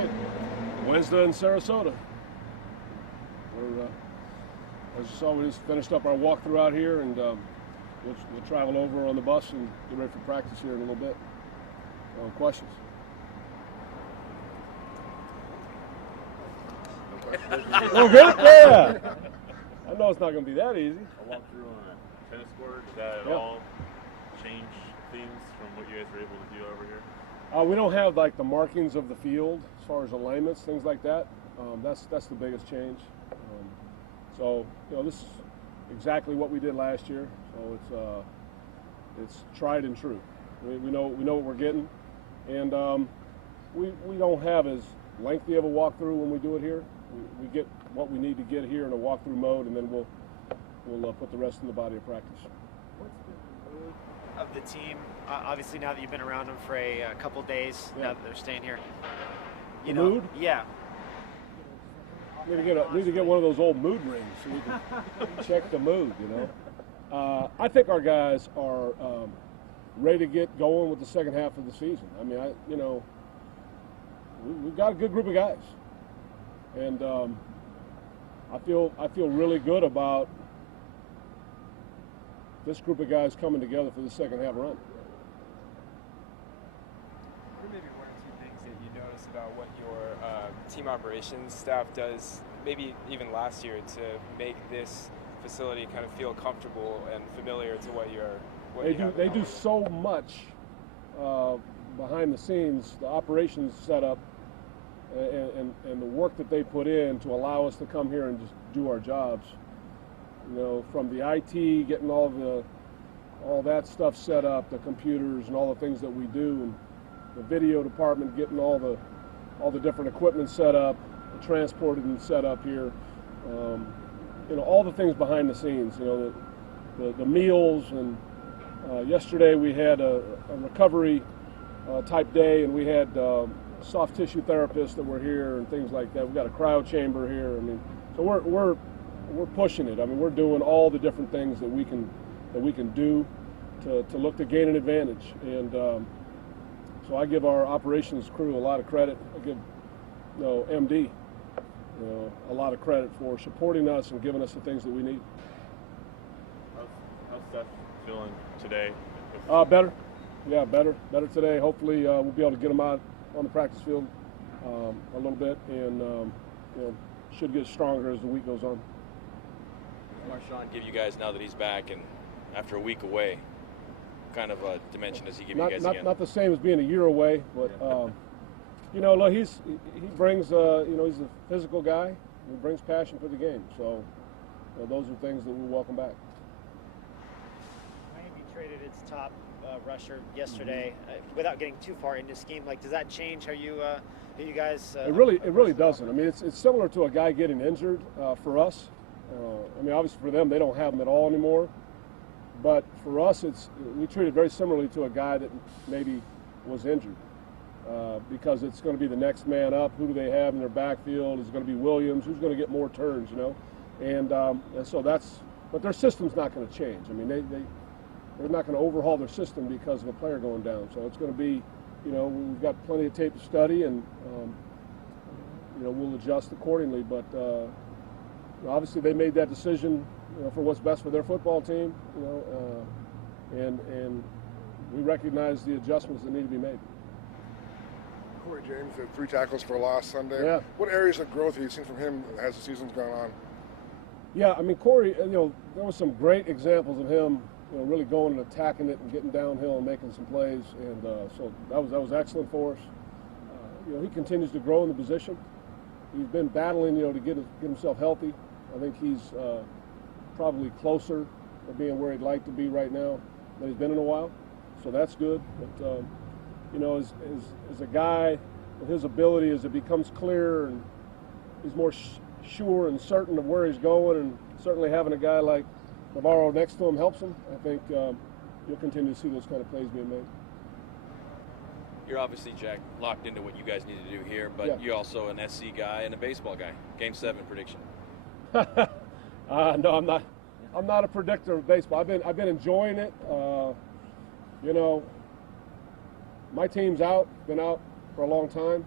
Okay, Wednesday in Sarasota. We're, as you saw, we just finished up our walkthrough out here, and we'll travel over on the bus and get ready for practice here in a little bit. Questions? Oh, good? Yeah. I know it's not going to be that easy. A walkthrough on a tennis court, did that at all change things from what you guys were able to do over here? We don't have like the markings of the field as far as alignments, things like that. That's the biggest change. So this is exactly what we did last year. So it's tried and true. We know what we're getting, and we don't have as lengthy of a walkthrough when we do it here. We get what we need to get here in a walkthrough mode, and then we'll put the rest in the body of practice. What's been the mood of the team? Obviously, now that you've been around them for a couple days, now that they're staying here. Mood? Yeah. Need to get one of those old mood rings so we can check the mood. I think our guys are ready to get going with the second half of the season. I mean, we've got a good group of guys, and I feel really good about this group of guys coming together for the second half run. What are maybe one or two things that you notice about what your team operations staff does, maybe even last year, to make this facility kind of feel comfortable and familiar to what They do so much behind the scenes, the operations setup, and the work that they put in to allow us to come here and just do our jobs. From the IT, getting all that stuff set up, the computers and all the things that we do, and the video department getting all the different equipment set up, transported and set up here. All the things behind the scenes. The meals, and yesterday we had a recovery type day, and we had soft tissue therapists that were here and things like that. We've got a cryo chamber here. I mean, so we're pushing it. I mean, we're doing all the different things that we can do to look to gain an advantage. And so I give our operations crew a lot of credit. I give MD a lot of credit for supporting us and giving us the things that we need. How's Seth feeling today? Better. Yeah, better today. Hopefully we'll be able to get him out on the practice field a little bit, and should get stronger as the week goes on. Marshawn give you guys now that he's back and after a week away? What kind of a dimension does he give you guys again? Not the same as being a year away, but look, he brings he's a physical guy. He brings passion for the game. So those are things that we welcome back. Miami traded its top rusher yesterday. Without getting too far into scheme, does that change how you guys? It really doesn't. I mean, it's similar to a guy getting injured for us. I mean, obviously for them, they don't have them at all anymore. But for us, we treat it very similarly to a guy that maybe was injured, because it's going to be the next man up. Who do they have in their backfield? Is it going to be Williams? Who's going to get more turns? And so but their system's not going to change. I mean, they're not going to overhaul their system because of a player going down. So it's going to be, we've got plenty of tape to study, and we'll adjust accordingly. But obviously, they made that decision, for what's best for their football team, and we recognize the adjustments that need to be made. Corey James had 3 tackles for a loss Sunday. Yeah. What areas of growth have you seen from him as the season's gone on? Yeah, I mean, Corey, there was some great examples of him, really going and attacking it and getting downhill and making some plays, and so that was excellent for us. He continues to grow in the position. He's been battling, to get himself healthy. I think he's probably closer to being where he'd like to be right now than he's been in a while, so that's good. But as a guy with his ability, as it becomes clear and he's more sure and certain of where he's going, and certainly having a guy like NaVorro next to him helps him, I think you'll continue to see those kind of plays being made. You're obviously, Jack, locked into what you guys need to do here, but you're also an SC guy and a baseball guy. Game 7 prediction. No, I'm not. I'm not a predictor of baseball. I've been enjoying it. My team's out. Been out for a long time.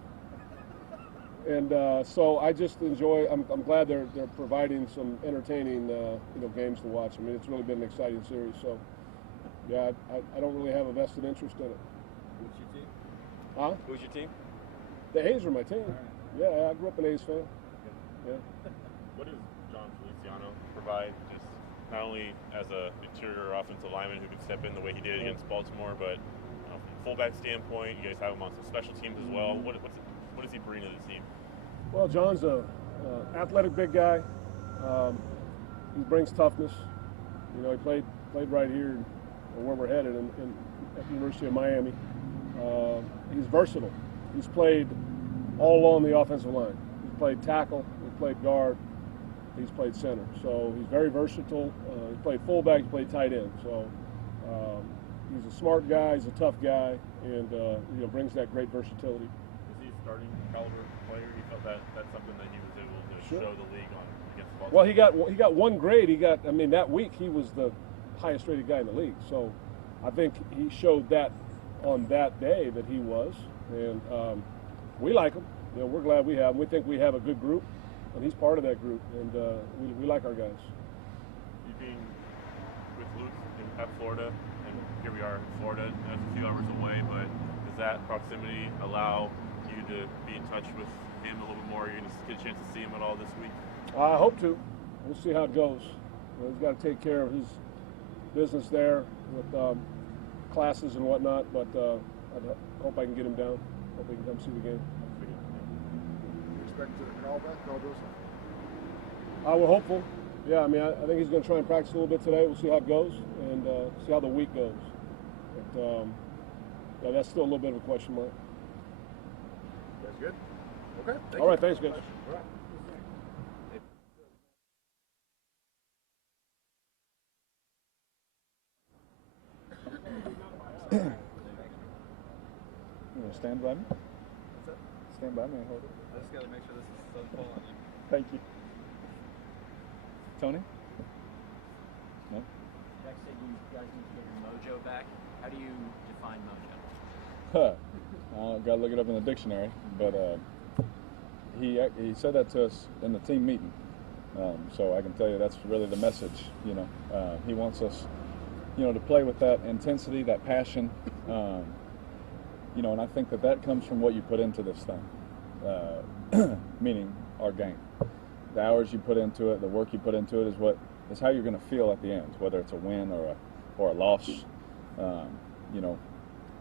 And so I just enjoy. I'm glad they're providing some entertaining games to watch. I mean, it's really been an exciting series. So yeah, I don't really have a vested interest in it. Who's your team? Huh? Who's your team? The A's are my team. Yeah, I grew up an A's fan. Yeah. What does John Feliciano provide, just not only as a interior offensive lineman who can step in the way he did against Baltimore, but from a fullback standpoint, you guys have him on some special teams as well. What does he bring to the team? Well, John's a athletic big guy. He brings toughness. You know, he played right here, where we're headed, at the University of Miami. He's versatile. He's played all along the offensive line. He's played tackle. He's played guard. He's played center. So he's very versatile. He's played fullback. He's played tight end. So he's a smart guy. He's a tough guy, and brings that great versatility. Was he a starting caliber player? He felt that's something that he was able to show the league on against Baltimore. Well, he got one grade. That week he was the highest rated guy in the league. So I think he showed that on that day that he was, and we like him. You know, we're glad we have him. We think we have a good group, and he's part of that group, and we like our guys. You being with Luke at Florida, and here we are in Florida, that's a few hours away, but does that proximity allow you to be in touch with him a little bit more? You're going to get a chance to see him at all this week? I hope to. We'll see how it goes. He's got to take care of his business there with classes and whatnot, but I hope I can get him down. Hope he can come see the game. You expect an all back? No, those. We're hopeful. Yeah, I mean, I think he's going to try and practice a little bit today. We'll see how it goes and see how the week goes. But that's still a little bit of a question mark. That's good. Okay. All right, thanks, guys. All right. You want to stand by me? Stand by me and hold it. I just gotta make sure this doesn't fall on you. Thank you. Tony? No? Jack said you guys need to get your mojo back. How do you define mojo? Got to look it up in the dictionary, but he said that to us in the team meeting. So I can tell you that's really the message. He wants us, to play with that intensity, that passion. And I think that comes from what you put into this thing, meaning our game. The hours you put into it, the work you put into it is how you're going to feel at the end, whether it's a win or a loss.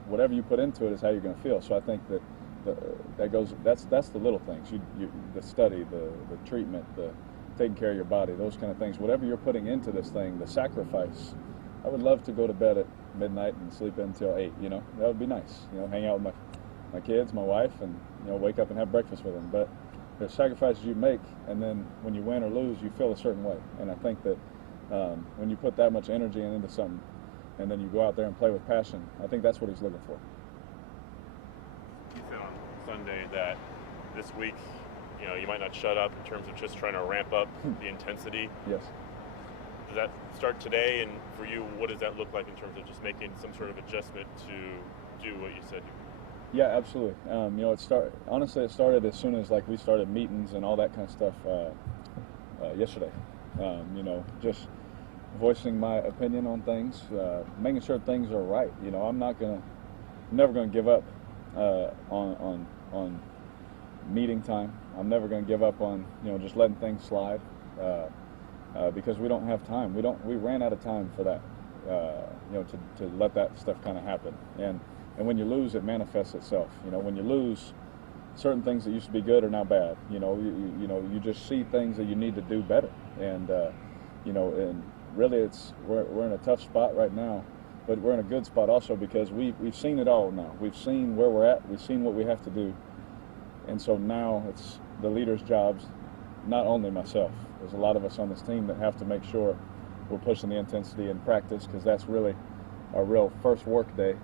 Whatever you put into it is how you're going to feel. So I think that's the little things. The study, the treatment, the taking care of your body, those kind of things. Whatever you're putting into this thing, the sacrifice. I would love to go to bed at midnight and sleep until 8. That would be nice. Hang out with my kids, my wife, and wake up and have breakfast with them. But there's sacrifices you make, and then when you win or lose, you feel a certain way. And I think that when you put that much energy into something, and then you go out there and play with passion, I think that's what he's looking for. You said on Sunday that this week, you might not shut up in terms of just trying to ramp up the intensity. Yes. Does that start today? And for you, what does that look like in terms of just making some sort of adjustment to do what you said you would? Yeah, absolutely. Honestly, it started as soon as we started meetings and all that kind of stuff yesterday. Just voicing my opinion on things, making sure things are right. I'm never gonna give up on meeting time. I'm never gonna give up on just letting things slide because we don't have time. We ran out of time for that. To let that stuff kind of happen. And when you lose, it manifests itself. When you lose, certain things that used to be good are now bad. You just see things that you need to do better. And and really, we're in a tough spot right now, but we're in a good spot also because we've seen it all now. We've seen where we're at. We've seen what we have to do, and so now it's the leaders' jobs. Not only myself. There's a lot of us on this team that have to make sure we're pushing the intensity in practice because that's really our real first work day.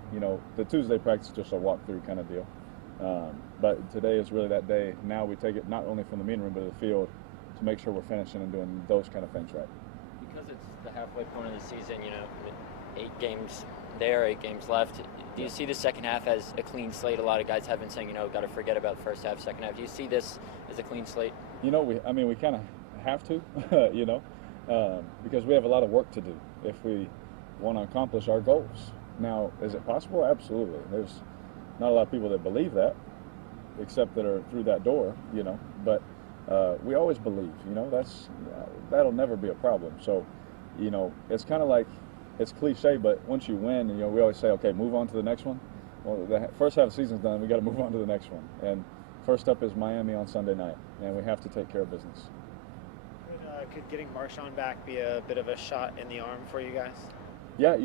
The Tuesday practice is just a walkthrough kind of deal. But today is really that day. Now we take it not only from the meeting room but the field to make sure we're finishing and doing those kind of things right. Because it's the halfway point of the season, 8 games there, 8 games left. Do you see the second half as a clean slate? A lot of guys have been saying, got to forget about the first half, second half. Do you see this as a clean slate? We kind of have to, because we have a lot of work to do if we want to accomplish our goals. Now, is it possible? Absolutely. There's not a lot of people that believe that, except that are through that door, But we always believe, that'll never be a problem. So, it's kind of like, it's cliche, but once you win, we always say, okay, move on to the next one. Well, the first half of the season's done. We got to move on to the next one. And first up is Miami on Sunday night, and we have to take care of business. Could getting Marshawn back be a bit of a shot in the arm for you guys? Yeah,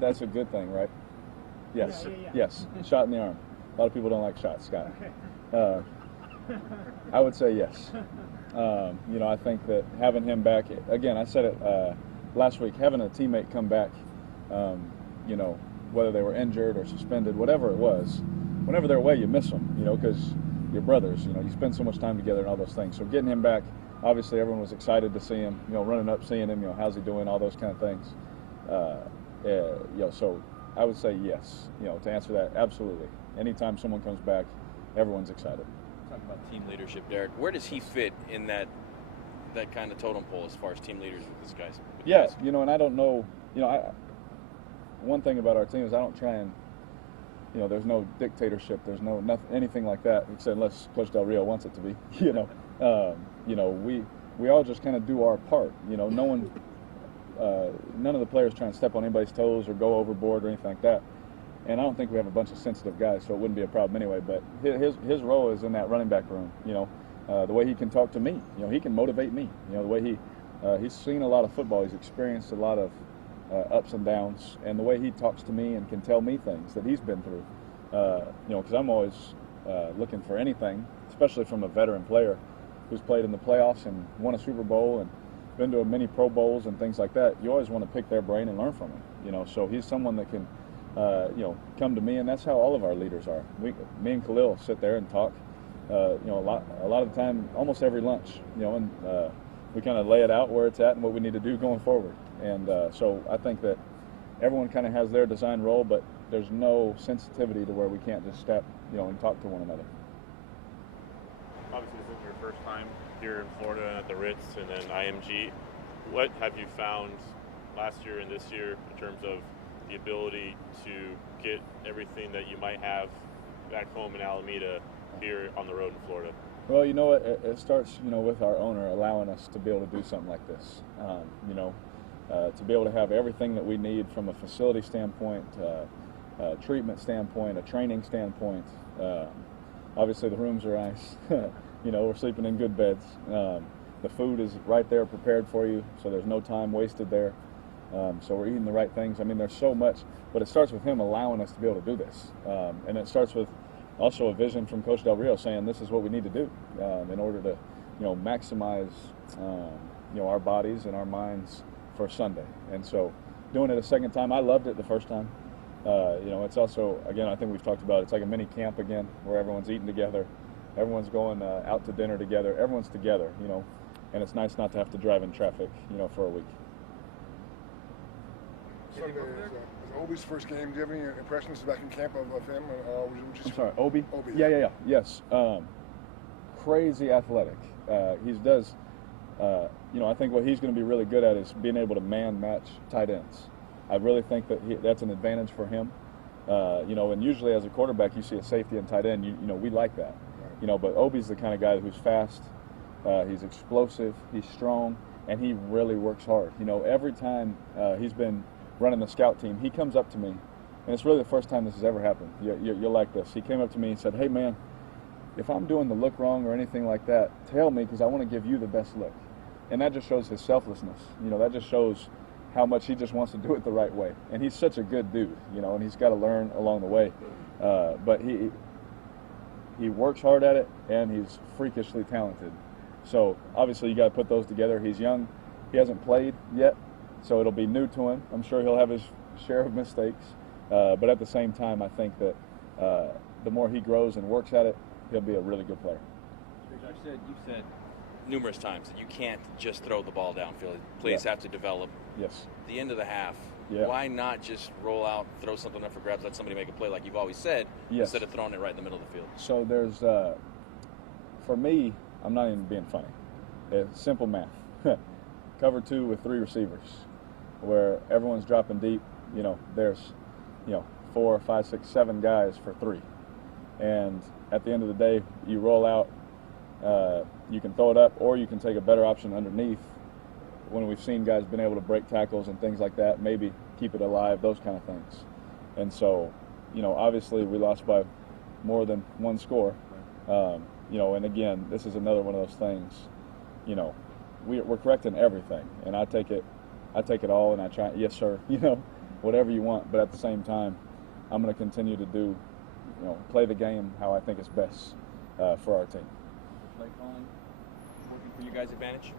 that's a good thing, right? Yes, yes, shot in the arm. A lot of people don't like shots, Scott. Okay. I would say yes. I think that having him back, again, I said it last week, having a teammate come back, whether they were injured or suspended, whatever it was, whenever they're away, you miss them, because you're brothers, you spend so much time together and all those things. So getting him back, obviously everyone was excited to see him, running up, seeing him, how's he doing, all those kind of things. So I would say yes, to answer that, absolutely. Anytime someone comes back, everyone's excited. Talking about team leadership, Derek, where does he fit in that kind of totem pole as far as team leaders with this guys? And I don't know, one thing about our team is I don't try and, there's no dictatorship, there's nothing, anything like that, except unless Coach Del Rio wants it to be, we all just kind of do our part, no one, none of the players try and step on anybody's toes or go overboard or anything like that. And I don't think we have a bunch of sensitive guys, so it wouldn't be a problem anyway. But his role is in that running back room. The way he can talk to me. He can motivate me. The way he's seen a lot of football. He's experienced a lot of ups and downs. And the way he talks to me and can tell me things that he's been through. Because I'm always looking for anything, especially from a veteran player who's played in the playoffs and won a Super Bowl and been to many Pro Bowls and things like that. You always want to pick their brain and learn from him. So he's someone that can come to me, and that's how all of our leaders are. Me and Khalil sit there and talk, a lot of the time, almost every lunch, and we kind of lay it out where it's at and what we need to do going forward. And so I think that everyone kind of has their design role, but there's no sensitivity to where we can't just step, and talk to one another. Obviously, this is your first time here in Florida at the Ritz and then IMG. What have you found last year and this year in terms of the ability to get everything that you might have back home in Alameda here on the road in Florida? Well, it starts, with our owner allowing us to be able to do something like this. To be able to have everything that we need from a facility standpoint, a treatment standpoint, a training standpoint. Obviously, the rooms are nice. We're sleeping in good beds. The food is right there prepared for you, so there's no time wasted there. So we're eating the right things. There's so much, but it starts with him allowing us to be able to do this. And it starts with also a vision from Coach Del Rio saying this is what we need to do in order to, maximize, our bodies and our minds for Sunday. And so doing it a second time, I loved it the first time. It's also, again, I think we've talked about it, it's like a mini camp again where everyone's eating together. Everyone's going out to dinner together. Everyone's together, and it's nice not to have to drive in traffic, for a week. Sunday is Obi's first game. Do you have any impressions back in camp of him? I'm sorry, Obi? Obi. Yeah. Yes. Crazy athletic. He does, I think what he's going to be really good at is being able to man-match tight ends. I really think that that's an advantage for him. And usually as a quarterback, you see a safety and tight end. We like that. Right. But Obi's the kind of guy who's fast, he's explosive, he's strong, and he really works hard. Every time he's been running the scout team, he comes up to me, and it's really the first time this has ever happened. You'll like this. He came up to me and said, "Hey, man, if I'm doing the look wrong or anything like that, tell me because I want to give you the best look." And that just shows his selflessness. That just shows how much he just wants to do it the right way. And he's such a good dude, and he's got to learn along the way. But he works hard at it, and he's freakishly talented. So obviously you got to put those together. He's young. He hasn't played yet, so it'll be new to him. I'm sure he'll have his share of mistakes. But at the same time, I think that the more he grows and works at it, he'll be a really good player. You've said numerous times that you can't just throw the ball downfield. Plays have to develop. Yes. At the end of the half, Yeah. Why not just roll out, throw something up for grabs, let somebody make a play like you've always said, Yes. instead of throwing it right in the middle of the field? So there's, for me, I'm not even being funny. It's simple math. Cover 2 with 3 receivers, where everyone's dropping deep. There's, 4, 5, 6, 7 guys for 3. And at the end of the day, you roll out, you can throw it up, or you can take a better option underneath. When we've seen guys been able to break tackles and things like that, maybe keep it alive, those kind of things. And so, obviously we lost by more than 1 score. And again, this is another one of those things, we're correcting everything, and I take it all, and I try, yes sir, whatever you want, but at the same time, I'm going to continue to do, play the game how I think is best for our team. Play calling working for you guys' advantage?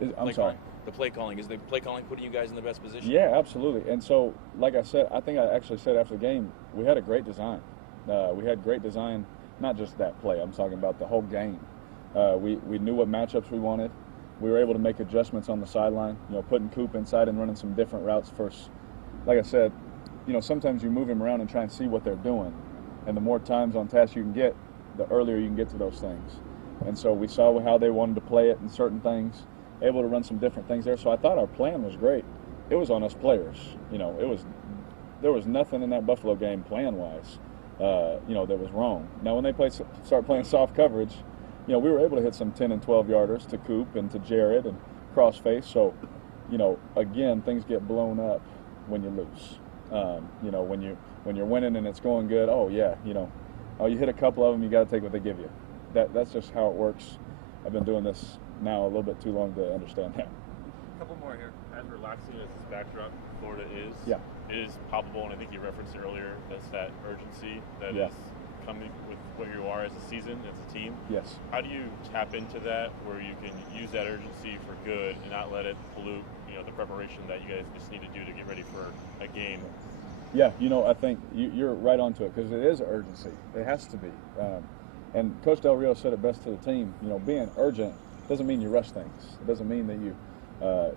I'm Play sorry. calling. The play calling, is the play calling putting you guys in the best position? Yeah, absolutely. And so, like I said, I think I actually said after the game, we had a great design. We had great design, not just that play. I'm talking about the whole game. We knew what matchups we wanted. We were able to make adjustments on the sideline, putting Coop inside and running some different routes first. Like I said, sometimes you move him around and try and see what they're doing. And the more times on task you can get, the earlier you can get to those things. And so we saw how they wanted to play it in certain things, able to run some different things there. So I thought our plan was great. It was on us players. There was nothing in that Buffalo game plan-wise, that was wrong. Now when they start playing soft coverage, we were able to hit some 10 and 12 yarders to Coop and to Jared and crossface. So, again, things get blown up when you lose. When you're winning and it's going good, you hit a couple of them, you got to take what they give you. That's just how it works. I've been doing this now a little bit too long to understand that. A couple more here. As relaxing as this backdrop Florida is, Yeah. it is palpable, and I think you referenced it earlier, that's that urgency that Yeah. is coming with what you are as a season, as a team. Yes. How do you tap into that where you can use that urgency for good and not let it pollute, the preparation that you guys just need to do to get ready for a game? Yeah, I think you're right onto it because it is urgency. It has to be. And Coach Del Rio said it best to the team. Being urgent doesn't mean you rush things. It doesn't mean that you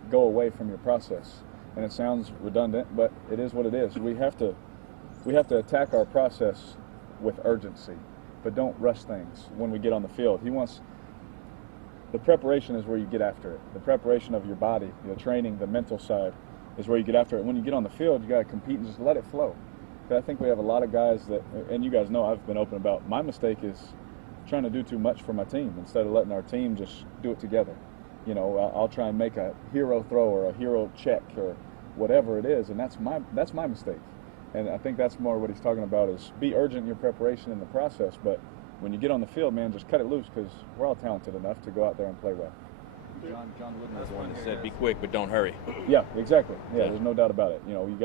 go away from your process. And it sounds redundant, but it is what it is. We have to attack our process with urgency, but don't rush things when we get on the field. The preparation is where you get after it. The preparation of your body, the training, the mental side is where you get after it. When you get on the field, you got to compete and just let it flow. But I think we have a lot of guys that, and you guys know I've been open about, my mistake is trying to do too much for my team instead of letting our team just do it together. I'll try and make a hero throw or a hero check or whatever it is, and that's my mistake. And I think that's more what he's talking about is be urgent in your preparation in the process, but when you get on the field, man, just cut it loose because we're all talented enough to go out there and play well. John Wooden was the one that said, "Be quick, but don't hurry." Yeah, exactly. Yeah, there's no doubt about it. You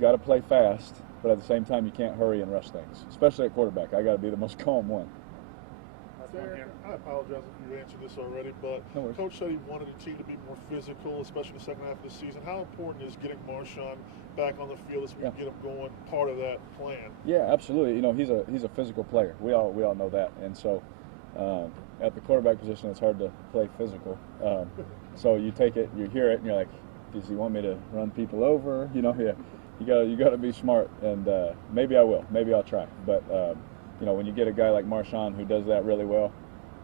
gotta play fast, but at the same time, you can't hurry and rush things, especially at quarterback. I got to be the most calm one. Derek, I apologize if you answered this already, but No worries. Coach said he wanted the team to be more physical, especially in the second half of the season. How important is getting Marshawn back on the field as we get him going, part of that plan? Yeah, absolutely. He's a physical player. We all know that, and so at the quarterback position, it's hard to play physical. So you take it, you hear it, and you're like, does he want me to run people over? You got to be smart, and maybe I will. Maybe I'll try. But when you get a guy like Marshawn who does that really well,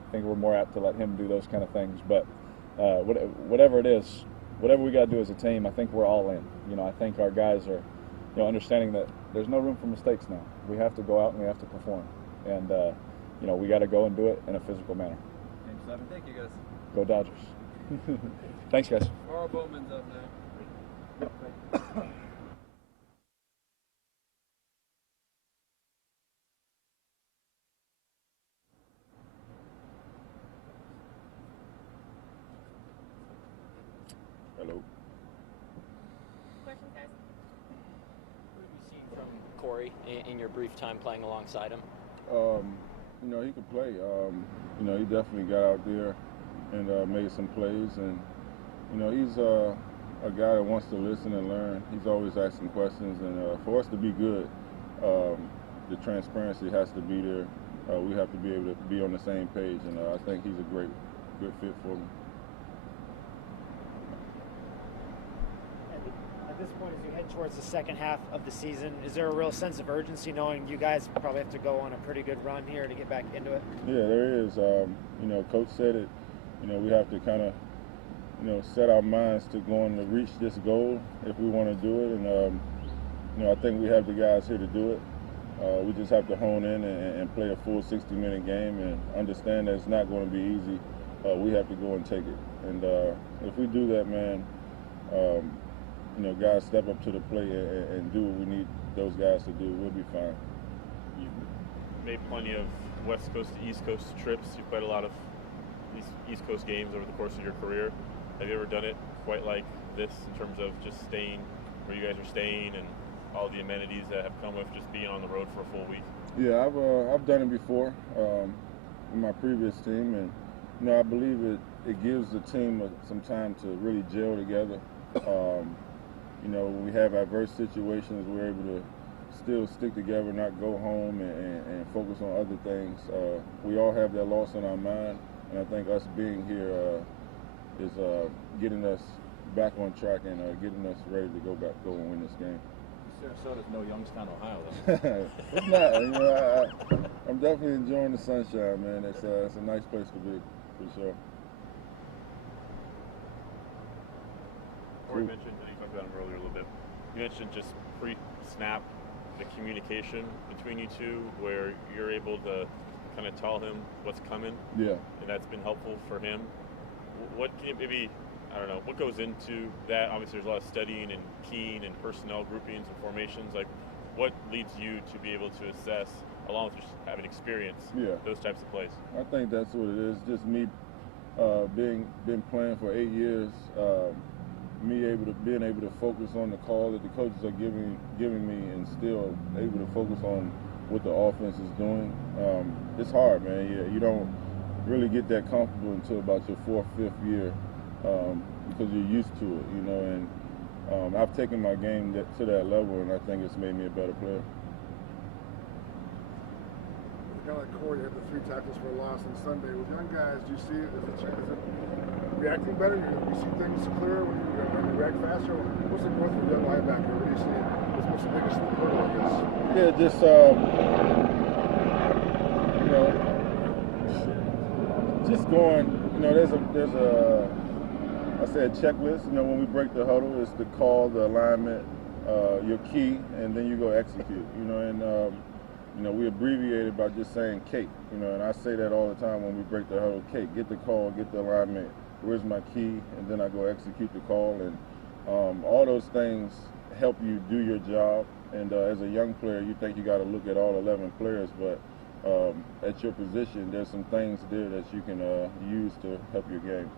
I think we're more apt to let him do those kind of things. But whatever it is, whatever we got to do as a team, I think we're all in. I think our guys are, understanding that there's no room for mistakes now. We have to go out and we have to perform, and we got to go and do it in a physical manner. Game 7. Thank you, guys. Go Dodgers. Thanks, guys. Carl Bowman's up now. Hello. Questions, guys? What have you seen from Corey in your brief time playing alongside him? He could play. He definitely got out there and made some plays, and he's a guy that wants to listen and learn. He's always asking questions, and for us to be good, the transparency has to be there. We have to be able to be on the same page, and I think he's a good fit for me. At this point, as you head towards the second half of the season, is there a real sense of urgency knowing you guys probably have to go on a pretty good run here to get back into it? Yeah, there is. Coach said it. We have to kind of, set our minds to going to reach this goal if we want to do it. And, I think we have the guys here to do it. We just have to hone in and play a full 60-minute game and understand that it's not going to be easy. We have to go and take it. And if we do that, man, guys step up to the plate and do what we need those guys to do, we'll be fine. You've made plenty of West Coast to East Coast trips. You've played a lot of these East Coast games over the course of your career. Have you ever done it quite like this in terms of just staying where you guys are staying and all the amenities that have come with just being on the road for a full week? Yeah, I've done it before in my previous team, and I believe it gives the team some time to really gel together. When we have adverse situations, we're able to still stick together, not go home and focus on other things. We all have that loss in our mind, and I think us being here is getting us back on track and getting us ready to go and win this game. Sarasota's no Youngstown, Ohio, though. It's not. I'm definitely enjoying the sunshine, man. It's a nice place to be, for sure. Corey mentioned, and you talked about him earlier a little bit, you mentioned just pre-snap, the communication between you two, where you're able to kind of tell him what's coming. Yeah. And that's been helpful for him. What can you maybe, I don't know, what goes into that? Obviously, there's a lot of studying and keying and personnel groupings and formations. Like, what leads you to be able to assess, along with just having experience, those types of plays? I think that's what it is. Just me been playing for 8 years. Being able to focus on the call that the coaches are giving me, and still able to focus on what the offense is doing. It's hard, man. You don't really get that comfortable until about your 4th, 5th year, because you're used to it, And I've taken my game to that level, and I think it's made me a better player. A guy like Corey had the 3 tackles for a loss on Sunday. With young guys, do you see it? Is it reacting better? Do you see things clearer when you react faster? What's the growth of a young linebacker? Where do you see it? What's the biggest hurdle, I guess? Yeah, just just going. There's a I say a checklist. When we break the huddle, it's the call, the alignment, your key, and then you go execute. We abbreviate it by just saying CATE, and I say that all the time when we break the huddle. CATE, get the call, get the alignment, where's my key, and then I go execute the call. And all those things help you do your job. And as a young player, you think you got to look at all 11 players, but at your position, there's some things there that you can use to help your game.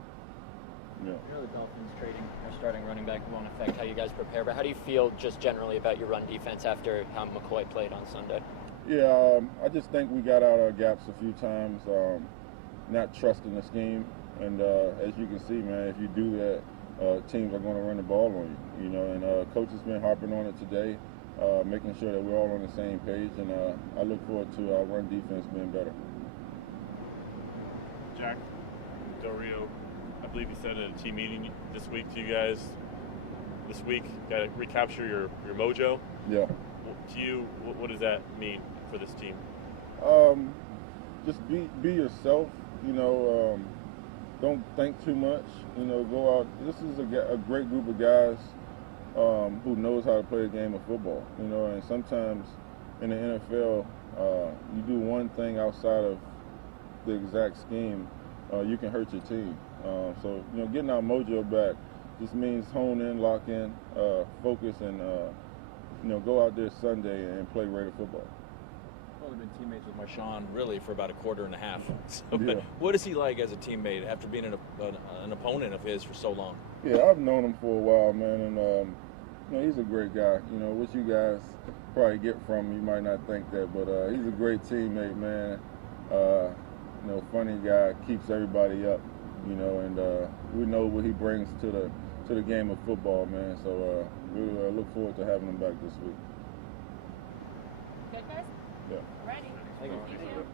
The Dolphins trading or starting running back won't affect how you guys prepare, but how do you feel just generally about your run defense after how McCoy played on Sunday? Yeah, I just think we got out our gaps a few times, not trusting the scheme. And as you can see, man, if you do that, teams are going to run the ball on you, And coach has been harping on it today, making sure that we're all on the same page. And I look forward to our run defense being better. Jack, Del Rio, I believe you said at a team meeting this week to you guys, this week, got to recapture your mojo. Yeah. To you, what does that mean for this team? Just be yourself, don't think too much, go out. This is a great group of guys who knows how to play a game of football, and sometimes in the NFL, you do one thing outside of the exact scheme, you can hurt your team. So, getting our mojo back just means hone in, lock in, focus, and go out there Sunday and play Raider football. Well, I've been teammates with Marshawn really for about a quarter and a half. So, what is he like as a teammate after being an opponent of his for so long? Yeah, I've known him for a while, man, and he's a great guy. What you guys probably get from him, you might not think that, but he's a great teammate, man. Funny guy, keeps everybody up, and we know what he brings to the game of football, man. So we look forward to having him back this week. Good, guys? Yeah. Ready. Thank you. Thank you.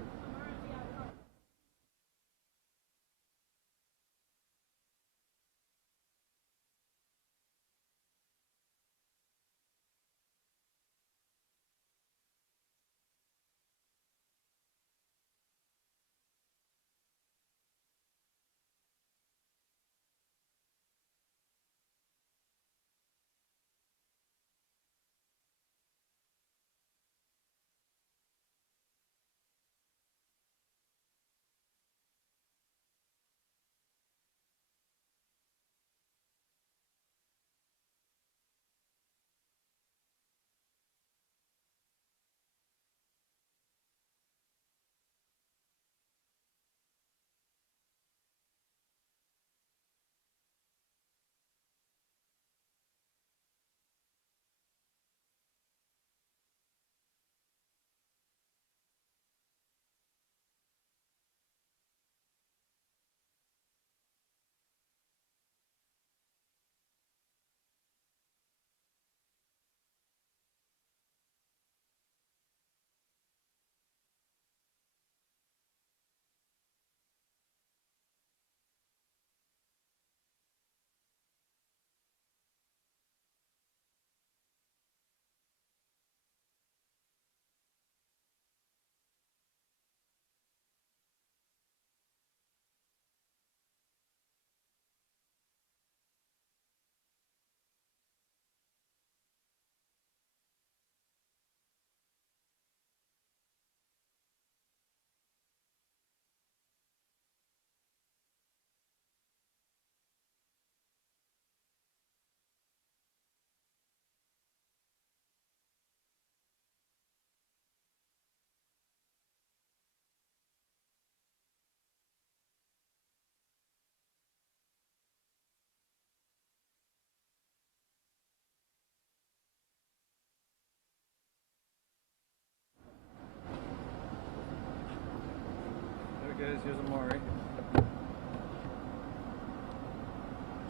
Here's Amari.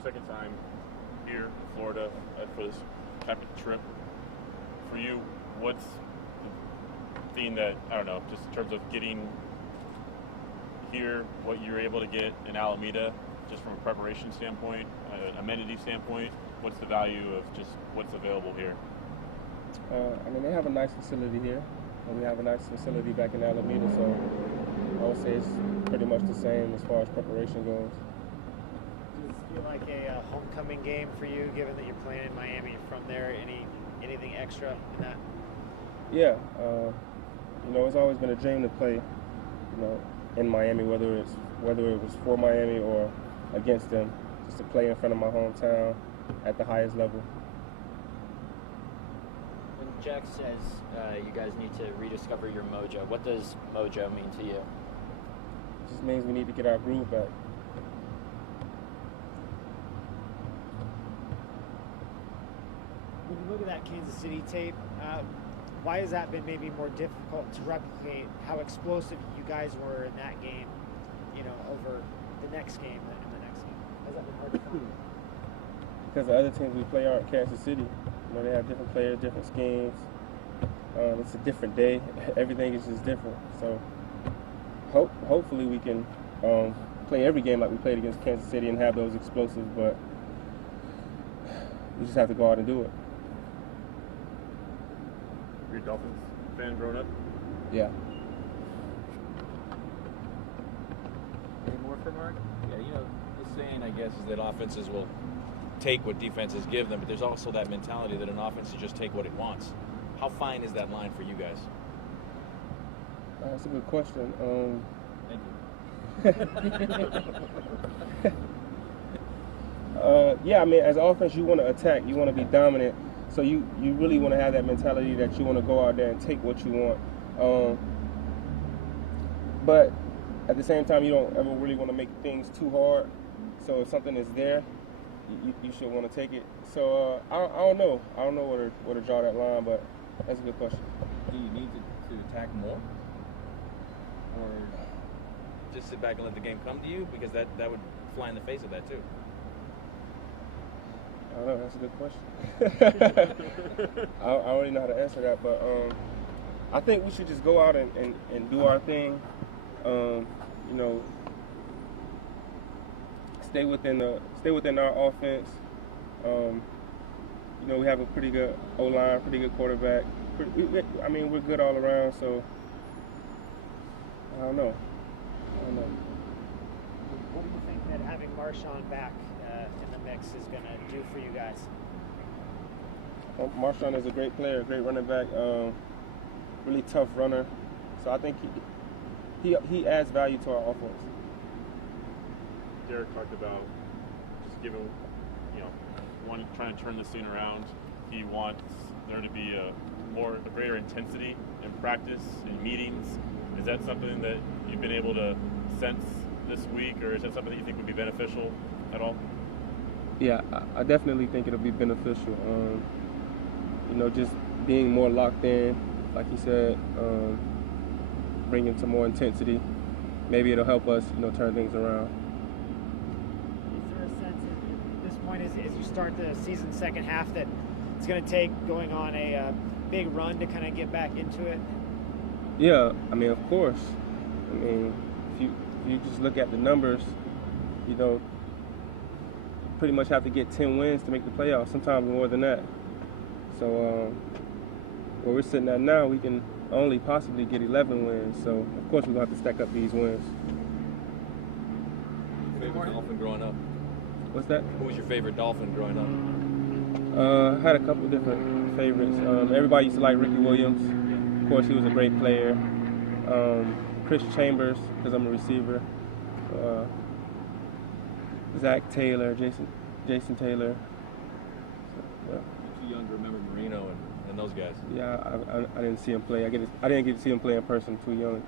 Second time here in Florida for this type of trip. For you, what's the thing that, I don't know, just in terms of getting here, what you're able to get in Alameda, just from a preparation standpoint, amenity standpoint, what's the value of just what's available here? I mean, they have a nice facility here, and we have a nice facility back in Alameda, so I would say it's pretty much the same as far as preparation goes. Does this feel like a homecoming game for you, given that you're playing in Miami from there? Anything extra in that? Yeah, it's always been a dream to play, in Miami, whether it was for Miami or against them, just to play in front of my hometown at the highest level. When Jack says you guys need to rediscover your mojo, what does mojo mean to you? It just means we need to get our groove back. When you look at that Kansas City tape, why has that been maybe more difficult to replicate? How explosive you guys were in that game, over the next game and the next game? Has that been hard to find? Because the other teams we play aren't Kansas City. They have different players, different schemes. It's a different day. Everything is just different. So hopefully we can play every game like we played against Kansas City and have those explosives, but we just have to go out and do it. You're a Dolphins fan growing up? Yeah. Any more for Mark? Yeah, the saying, I guess, is that offenses will take what defenses give them, but there's also that mentality that an offense will just take what it wants. How fine is that line for you guys? That's a good question. Thank you. Yeah, I mean, as offense, you want to attack, you want to be dominant, so you really want to have that mentality that you want to go out there and take what you want. But at the same time, you don't ever really want to make things too hard. So if something is there, you should want to take it. So I don't know. I don't know where to draw that line, but that's a good question. Do you need to attack more? Or just sit back and let the game come to you? Because that would fly in the face of that, too. I don't know. That's a good question. I don't really know how to answer that, but I think we should just go out and do our thing. Stay within our offense. We have a pretty good O-line, pretty good quarterback. We're good all around. So I don't know. What do you think that having Marshawn back in the mix is going to do for you guys? Marshawn is a great player, a great running back, really tough runner. So I think he adds value to our offense. Derek talked about just giving, trying to turn this thing around. He wants there to be a greater intensity in practice, in meetings. Is that something that you've been able to sense this week, or is that something that you think would be beneficial at all? Yeah, I definitely think it'll be beneficial. Just being more locked in, like you said, bringing some more intensity. Maybe it'll help us, turn things around. Is there a sense at this point, as you start the season second half, that it's going to take going on a big run to kind of get back into it? Yeah, of course. If you just look at the numbers, pretty much have to get 10 wins to make the playoffs, sometimes more than that. So where we're sitting at now, we can only possibly get 11 wins. So, of course, we're going to have to stack up these wins. Favorite Dolphin growing up? What's that? Who was your favorite Dolphin growing up? I had a couple of different favorites. Everybody used to like Ricky Williams. Of course, he was a great player. Chris Chambers, because I'm a receiver. Zach Taylor, Jason Taylor. So, yeah. You're too young to remember Marino and those guys. Yeah, I didn't see him play. I didn't get to see him play in person. Too young.